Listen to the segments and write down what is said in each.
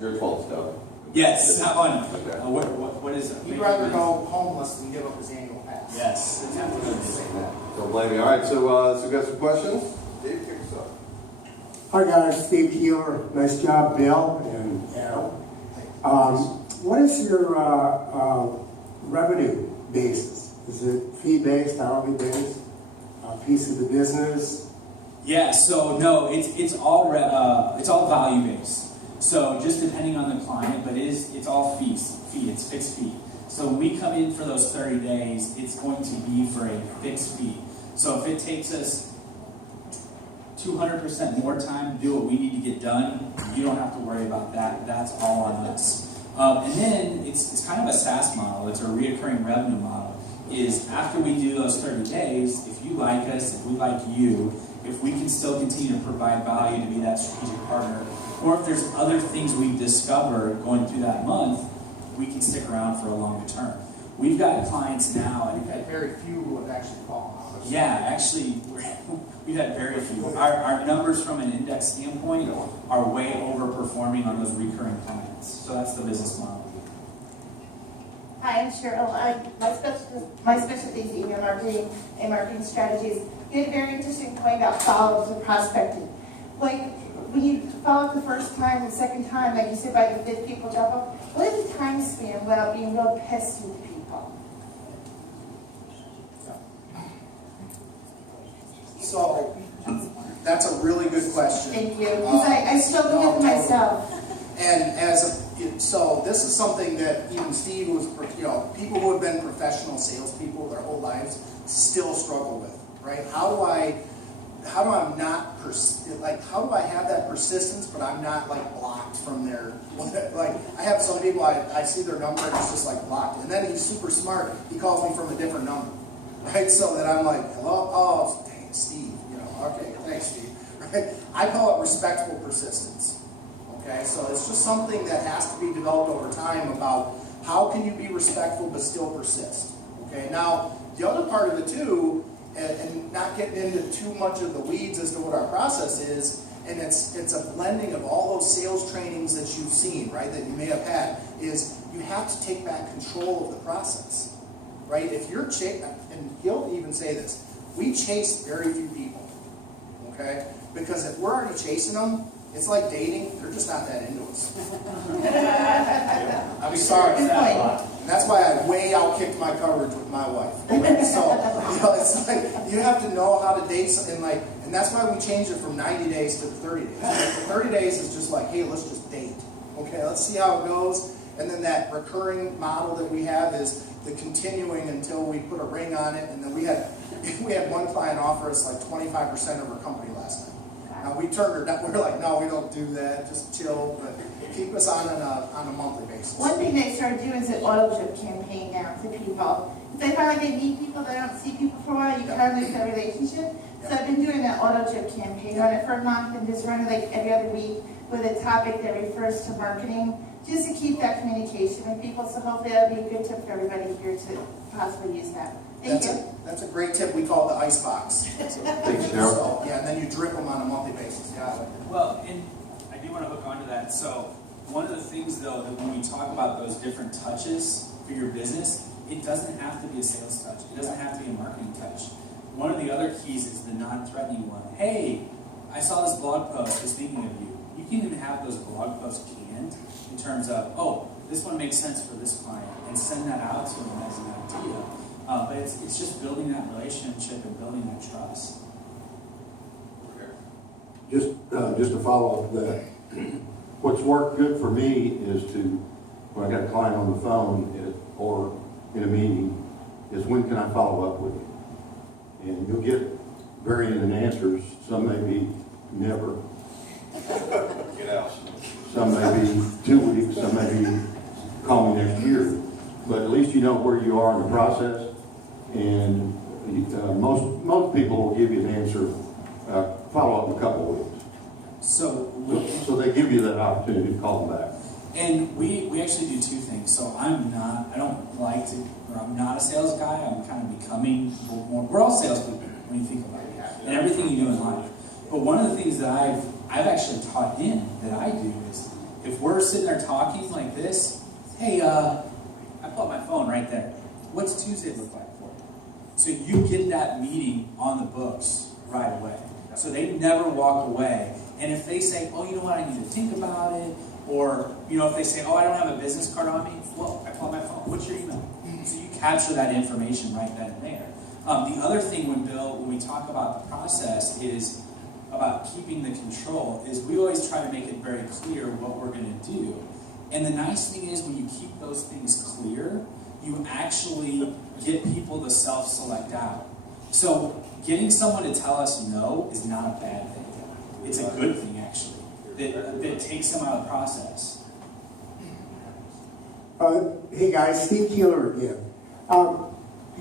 Your 12 step. Yes, that one. Okay. What is it? He'd rather go homeless than give up his annual pass. Yes. Don't blame me. All right, so we got some questions. Dave, kick us off. Hi guys, Steve Keeler. Nice job, Bill and Al. What is your revenue basis? Is it fee-based, hourly-based, piece of the business? Yeah. So no, it's all value based. So just depending on the client, but it's all it's fixed fee. So when we come in for those 30 days, it's going to be for a fixed fee. So if it takes us 200% more time to do what we need to get done, you don't have to worry about that. That's all on us. And then it's kind of a SaaS model. It's a reoccurring revenue model. Is after we do those 30 days, if you like us, if we like you, if we can still continue to provide value to be that strategic partner, or if there's other things we've discovered going through that month, we can stick around for a longer term. We've got clients now. We've had very few who have actually fallen out. Yeah, actually, we've had very few. Our numbers from an index standpoint are way overperforming on those recurring clients. So that's the business model. Hi, I'm Cheryl. My specialty is email marketing and marketing strategies. You had a very interesting point about follow-ups and prospecting. Like, when you follow up the first time, the second time, like you said, by the fifth people drop off, what is the time span without being real pesky to people? So, that's a really good question. Thank you. Because I struggle with myself. And so this is something that even Steve was, people who have been professional salespeople their whole lives still struggle with, right? How do I have that persistence, but I'm not like blocked from their, like I have some people, I see their number and it's just like blocked. And then he's super smart, he calls me from a different number, right? So that I'm like, hello, oh, dang, Steve, okay, thanks, Steve, right? I call it respectful persistence. Okay, so it's just something that has to be developed over time about how can you be respectful but still persist. Okay, now the other part of it too, and not getting into too much of the weeds as to what our process is, and it's a blending of all those sales trainings that you've seen, right, that you may have had, is you have to take back control of the process, right? If you're and he'll even say this, we chase very few people, okay? Because if we're already chasing them, it's like dating, they're just not that into us. I'm sorry. And that's why I way outkicked my coverage with my wife. Okay? So, it's like, you have to know how to date, and that's why we changed it from 90 days to 30 days. Like, the 30 days is just like, hey, let's just date. Okay, let's see how it goes. And then that recurring model that we have is the continuing until we put a ring on it. And then we had one client offer us like 25% of her company last night. Now we turned her down. We're like, no, we don't do that. Just chill, but keep us on a monthly basis. One thing they started doing is an auto drip campaign now to people. Because I find like they meet people, they don't see people for a while, you kind of lose that relationship. So I've been doing that auto drip campaign, run it for a month and just run it like every other week with a topic that refers to marketing, just to keep that communication with people. So hopefully that'll be a good tip for everybody here to possibly use that. That's a great tip. We call it the ice box. Thanks, Cheryl. So, yeah, and then you drip them on a monthly basis. Got it. Well, and I do want to hook onto that. So one of the things, though, that when we talk about those different touches for your business, it doesn't have to be a sales touch. It doesn't have to be a marketing touch. One of the other keys is the non-threatening one. Hey, I saw this blog post, was thinking of you. You can even have those blog posts canned in terms of, oh, this one makes sense for this client, and send that out to them as an idea. But it's just building that relationship and building that trust. Just to follow up that, what's worked good for me is when I got a client on the phone or in a meeting, is when can I follow up with you? And you'll get varying answers. Some may be never. Get out. Some may be 2 weeks. Some may be call me next year. But at least you know where you are in the process. And most people will give you an answer, follow up in a couple of weeks. So they give you that opportunity to call them back. And we actually do two things. So I'm not a sales guy. I'm kind of becoming more. We're all salespeople when you think about it, and everything you do in life. But one of the things that I've actually taught in that I do is if we're sitting there talking like this, hey, I pull up my phone right there. What's Tuesday look like for you? So you get that meeting on the books right away. So they never walk away. And if they say, oh, you know what, I need to think about it, or, if they say, oh, I don't have a business card on me, well, I pull up my phone. What's your email? So you capture that information right then and there. The other thing when we talk about the process is about keeping the control, is we always try to make it very clear what we're going to do. And the nice thing is when you keep those things clear, you actually get people to self-select out. So getting someone to tell us no is not a bad thing. It's a good thing, actually, that takes them out of the process. Hey guys, Steve Keeler again.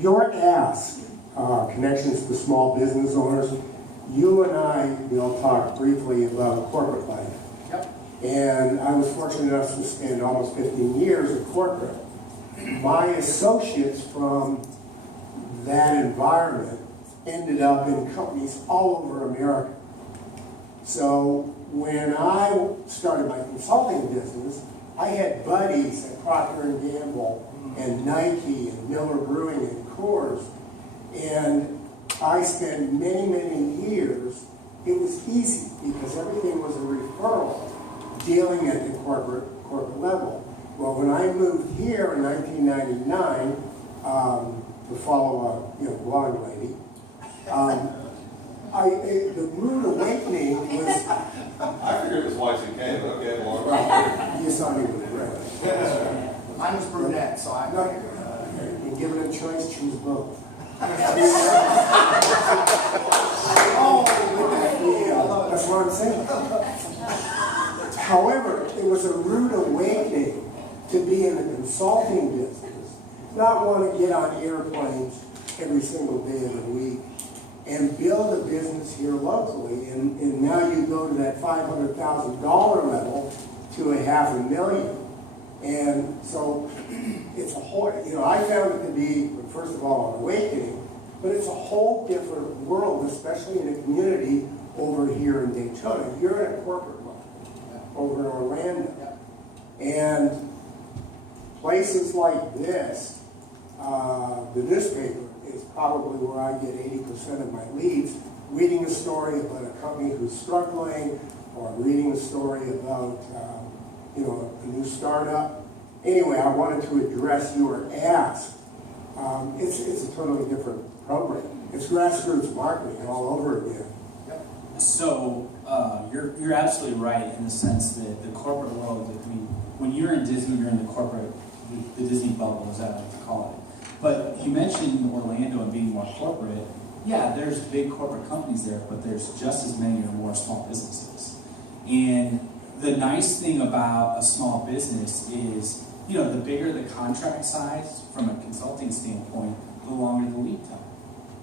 Your ask, connections to small business owners, you and I, Bill, talked briefly about corporate life. Yep. And I was fortunate enough to spend almost 15 years in corporate. My associates from that environment ended up in companies all over America. So when I started my consulting business, I had buddies at Procter & Gamble and Nike and Miller Brewing and Coors. And I spent many, many years, it was easy because everything was a referral dealing at the corporate level. Well, when I moved here in 1999 to follow a blonde lady, the rude awakening was... I figured it was Y2K, but okay, well. Well, you saw me with red. Mine was brunette, so I'm not. And given a choice, choose both. That's what I'm saying. However, it was a rude awakening to be in the consulting business, not want to get on airplanes every single day of the week, and build a business here locally. And now you go to that $500,000 level to $500,000. And so it's a whole, I found it to be, first of all, an awakening, but it's a whole different world, especially in a community over here in Daytona. You're in a corporate market over in Orlando. And places like this, the newspaper is probably where I get 80% of my leads, reading a story about a company who's struggling, or reading a story about a new startup. Anyway, I wanted to address your ask. It's a totally different program. It's grassroots marketing all over again. So you're absolutely right in the sense that the corporate world, when you're in Disney, you're in the corporate, the Disney bubble, as I like to call it. But you mentioned Orlando and being more corporate. Yeah, there's big corporate companies there, but there's just as many or more small businesses. And the nice thing about a small business is, the bigger the contract size from a consulting standpoint, the longer the lead time.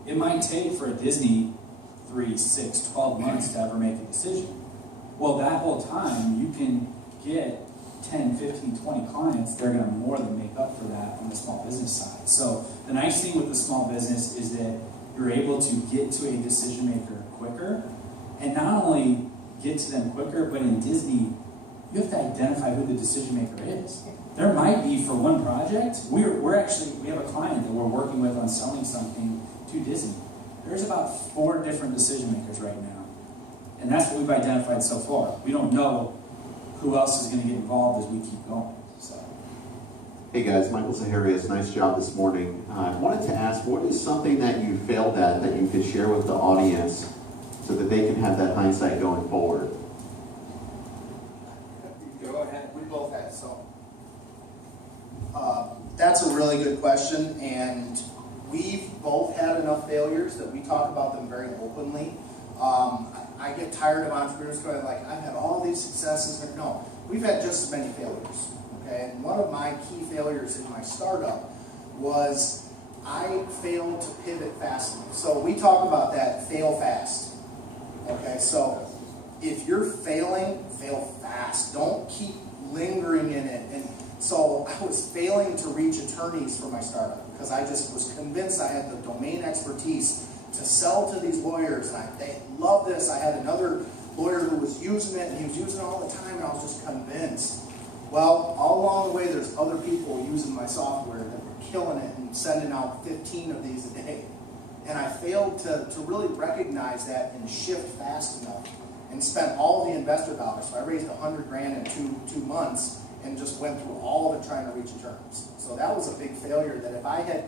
It might take for a Disney 3, 6, 12 months to ever make a decision. Well, that whole time, you can get 10, 15, 20 clients. They're going to more than make up for that on the small business side. So the nice thing with the small business is that you're able to get to a decision maker quicker, and not only get to them quicker, but in Disney, you have to identify who the decision maker is. There might be, for one project, we have a client that we're working with on selling something to Disney. There's about 4 different decision makers right now. And that's what we've identified so far. We don't know who else is going to get involved as we keep going. So. Hey guys, Michael Zaharias, nice job this morning. I wanted to ask, what is something that you failed at that you could share with the audience so that they can have that hindsight going forward? Go ahead. We both had so. That's a really good question, and we've both had enough failures that we talk about them very openly. I get tired of entrepreneurs going like, I've had all these successes. No, we've had just as many failures. Okay, and one of my key failures in my startup was I failed to pivot fast enough. So we talk about that, fail fast. Okay, so if you're failing, fail fast. Don't keep lingering in it. And so I was failing to reach attorneys for my startup because I just was convinced I had the domain expertise to sell to these lawyers. And they love this. I had another lawyer who was using it, and he was using it all the time, and I was just convinced. Well, all along the way, there's other people using my software that were killing it and sending out 15 of these a day. And I failed to really recognize that and shift fast enough and spent all the investor dollars. So I raised $100,000 in two months and just went through all of it trying to reach terms. So that was a big failure that if I had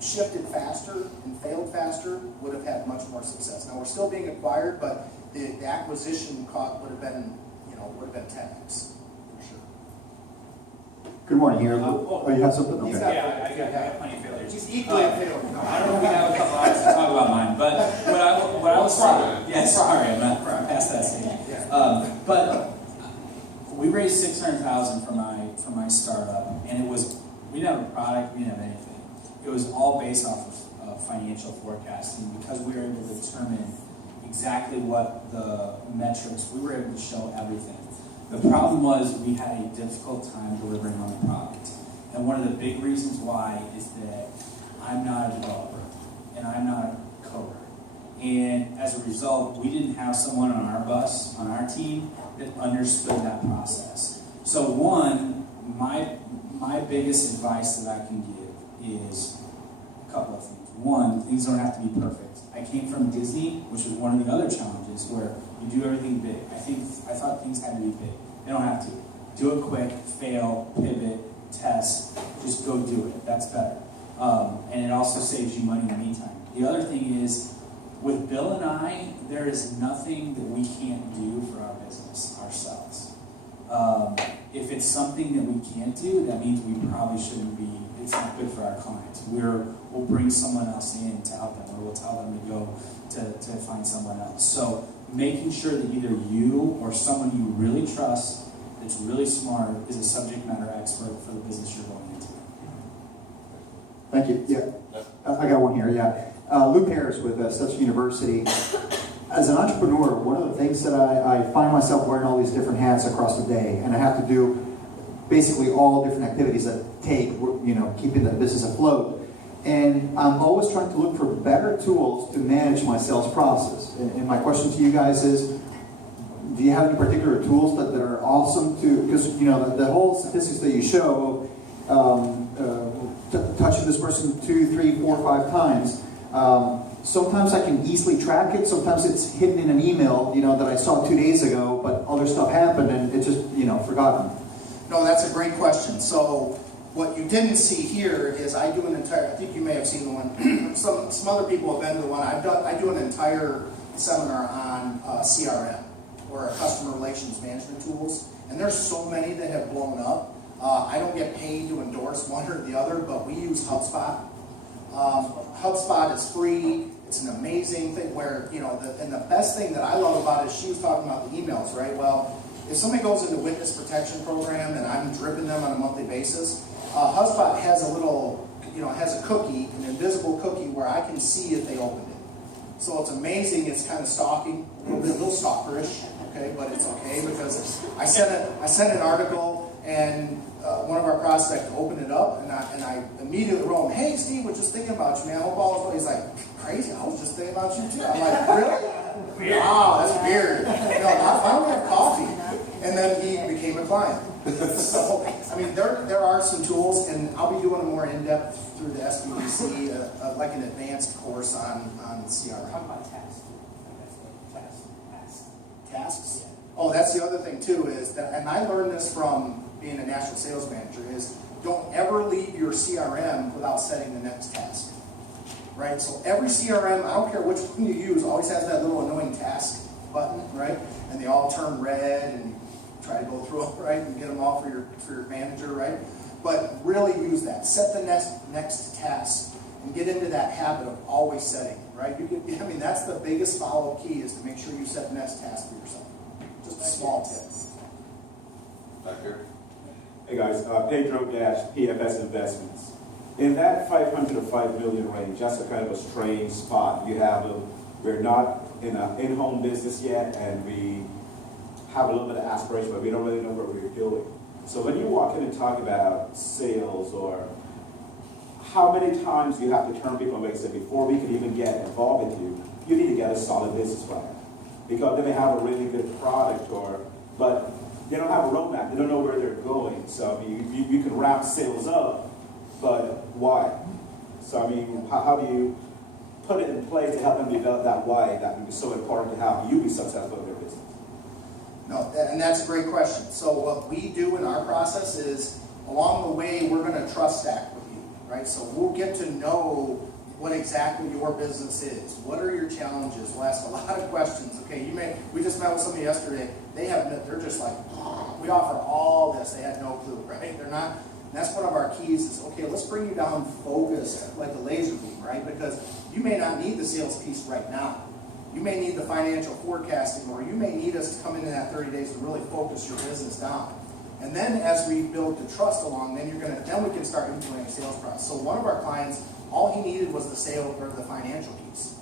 shifted faster and failed faster, would have had much more success. Now we're still being acquired, but the acquisition cost would have been 10x for sure. Good morning, here. Oh, Oh, you have something? He's Okay. got- I got plenty of failures. He's equally a failure. I don't know if we have a couple hours to talk about mine, but what I was saying, yeah, sorry, I'm past that stage. But we raised $600,000 for my startup, and we didn't have a product, we didn't have anything. It was all based off of financial forecasting because we were able to determine exactly what the metrics. We were able to show everything. The problem was we had a difficult time delivering on the product. And one of the big reasons why is that I'm not a developer and I'm not a coder. And as a result, we didn't have someone on our bus, on our team, that understood that process. So one, my biggest advice that I can give is a couple of things. One, things don't have to be perfect. I came from Disney, which was one of the other challenges where you do everything big. I thought things had to be big. They don't have to. Do it quick, fail, pivot, test. Just go do it. That's better. And it also saves you money in the meantime. The other thing is, with Bill and I, there is nothing that we can't do for our business ourselves. If it's something that we can't do, that means we probably shouldn't be. It's not good for our clients. We'll bring someone else in to help them, or we'll tell them to go to find someone else. So making sure that either you or someone you really trust that's really smart is a subject matter expert for the business you're going into. Thank you. Yeah, I got one here. Yeah, Luke Harris with Studs University. As an entrepreneur, one of the things that I find myself wearing all these different hats across the day, and I have to do basically all different activities that take, keeping the business afloat. And I'm always trying to look for better tools to manage my sales process. And my question to you guys is, do you have any particular tools that are awesome to, because the whole statistics that you show, touching this person 2, 3, 4, 5 times, sometimes I can easily track it. Sometimes it's hidden in an email, that I saw 2 days ago, but other stuff happened and it's just, forgotten. No, that's a great question. So what you didn't see here is I do an entire, I think you may have seen the one, some other people have been to the one, I do an entire seminar on CRM, or customer relations management tools. And there's so many that have blown up. I don't get paid to endorse one or the other, but we use HubSpot. HubSpot is free. It's an amazing thing where, and the best thing that I love about it is she was talking about the emails, right? Well, if somebody goes into witness protection program and I'm dripping them on a monthly basis, HubSpot has a little, has a cookie, an invisible cookie where I can see if they opened it. So it's amazing. It's kind of stalking, a little stalkerish, okay, but it's okay because I sent an article and one of our prospects opened it up and I immediately wrote him, "Hey Steve, we're just thinking about you, man. I hope all is well." He's like, "Crazy, I was just thinking about you too." I'm like, "Really? Wow, that's weird. I don't have coffee." And then he became a client. So, there are some tools, and I'll be doing a more in-depth through the SBDC, like an advanced course on CRM. How about tasks? Tasks? Oh, that's the other thing too, is that, and I learned this from being a national sales manager, is don't ever leave your CRM without setting the next task. Right? So every CRM, I don't care which one you use, always has that little annoying task button, right? And they all turn red, and you try to go through them, right? And get them all for your manager, right? But really use that. Set the next task and get into that habit of always setting, right? That's the biggest follow-up key, is to make sure you set the next task for yourself. Just a small tip. Back here. Hey guys, Pedro Dash, PFS Investments. In that 500 to 5 million range, that's a kind of a strange spot. We're not in an in-home business yet, and we have a little bit of aspiration, but we don't really know what we're doing. So when you walk in and talk about sales, or how many times you have to turn people away and say, before we can even get involved with you, you need to get a solid business plan. because they may have a really good product, but they don't have a roadmap. They don't know where they're going. So I mean, you can wrap sales up, but why? So I mean, how do you put it in place to help them develop that why that would be so important to help you be successful in their business? No, and that's a great question. So what we do in our process is, along the way, we're going to trust stack with you, right? So we'll get to know what exactly your business is. What are your challenges? We'll ask a lot of questions. Okay, we just met with somebody yesterday. They're just like, we offer all this. They had no clue, right? They're not. And that's one of our keys is, okay, let's bring you down focused like a laser beam, right? Because you may not need the sales piece right now. You may need the financial forecasting, or you may need us to come in that 30 days to really focus your business down. And then as we build the trust along, then we can start implementing a sales process. So one of our clients, all he needed was the sale or the financial piece.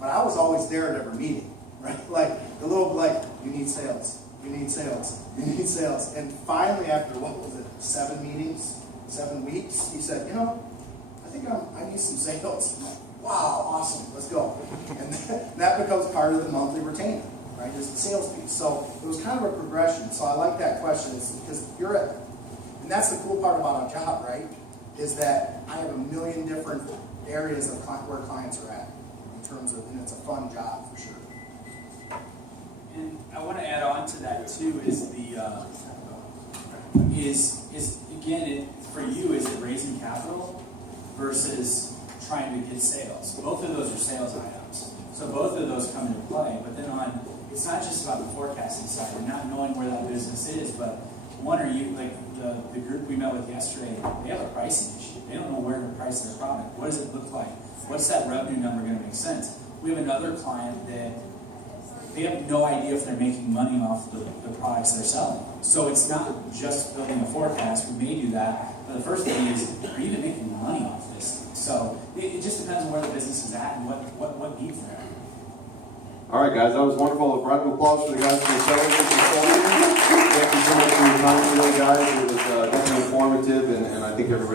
But I was always there at every meeting, right? Like the little, you need sales, you need sales, you need sales. And finally, after 7 meetings, 7 weeks, he said, I think I need some sales. I'm like, wow, awesome, let's go. And that becomes part of the monthly retainer, right? Is the sales piece. So it was kind of a progression. So I like that question because and that's the cool part about our job, right? Is that I have a million different areas of where clients are at in terms of, and it's a fun job for sure. And I want to add on to that too is for you, is it raising capital versus trying to get sales? Both of those are sales items. So both of those come into play. But then it's not just about the forecasting side. We're not knowing where that business is, but the group we met with yesterday, they have a pricing issue. They don't know where to price their product. What does it look like? What's that revenue number going to make sense? We have another client that they have no idea if they're making money off the products they're selling. So it's not just building a forecast. We may do that, but the first thing is, are you even making money off this? So it just depends on where the business is at and what needs there. All right, guys, that was wonderful. A round of applause for the guys from Accelergy Consulting. Thank you so much for your time today, guys. It was definitely informative, and I think everybody